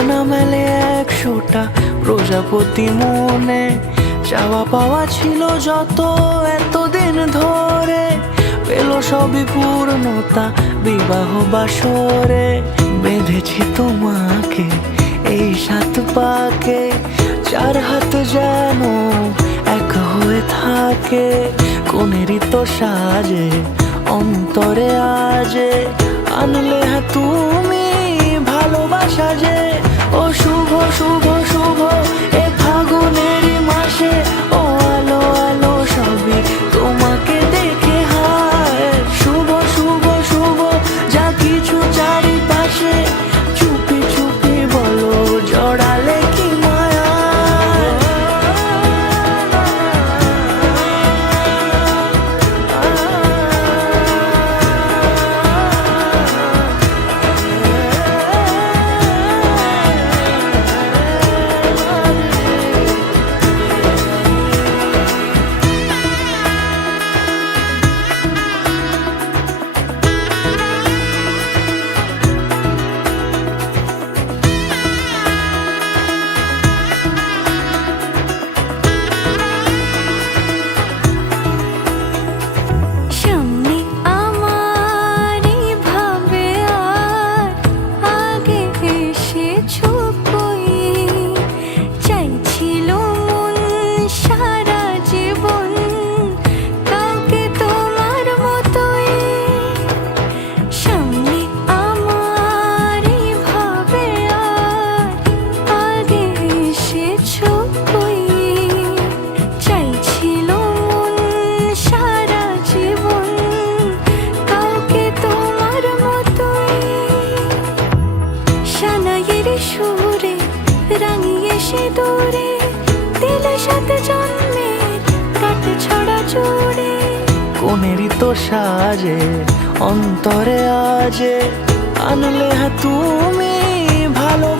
ডানা মেলে 100টা প্রজাপতি মনে, চাওয়া পাওয়া ছিল যত এতদিন ধরে, পেল সবই পূর্ণতা বিবাহ বাসরে। বেঁধেছি তোমাকে এই 7 পাকে, 4 হাত যেন এক হয়ে থাকে। কোনেরই তো সাজে অন্তরে আজে, আনলে তুমি ভালোবাসা যে। ও শুভ শুভ শুভ এ ফাগুনেরই মাসে, ও আলো আলো সবই তোমাকে দেখে হায়। শুভ শুভ শুভ যা কিছু চারিপাশে, চুপি চুপি বলো জড়ালে কি মায়া। সুরে রাঙিয়ে সে দূরে দিলে 7 জন্মের কাট ছড়া জুড়ে। কোনেরই তো সাজে অন্তরে আজে, আনলে তুমি ভালো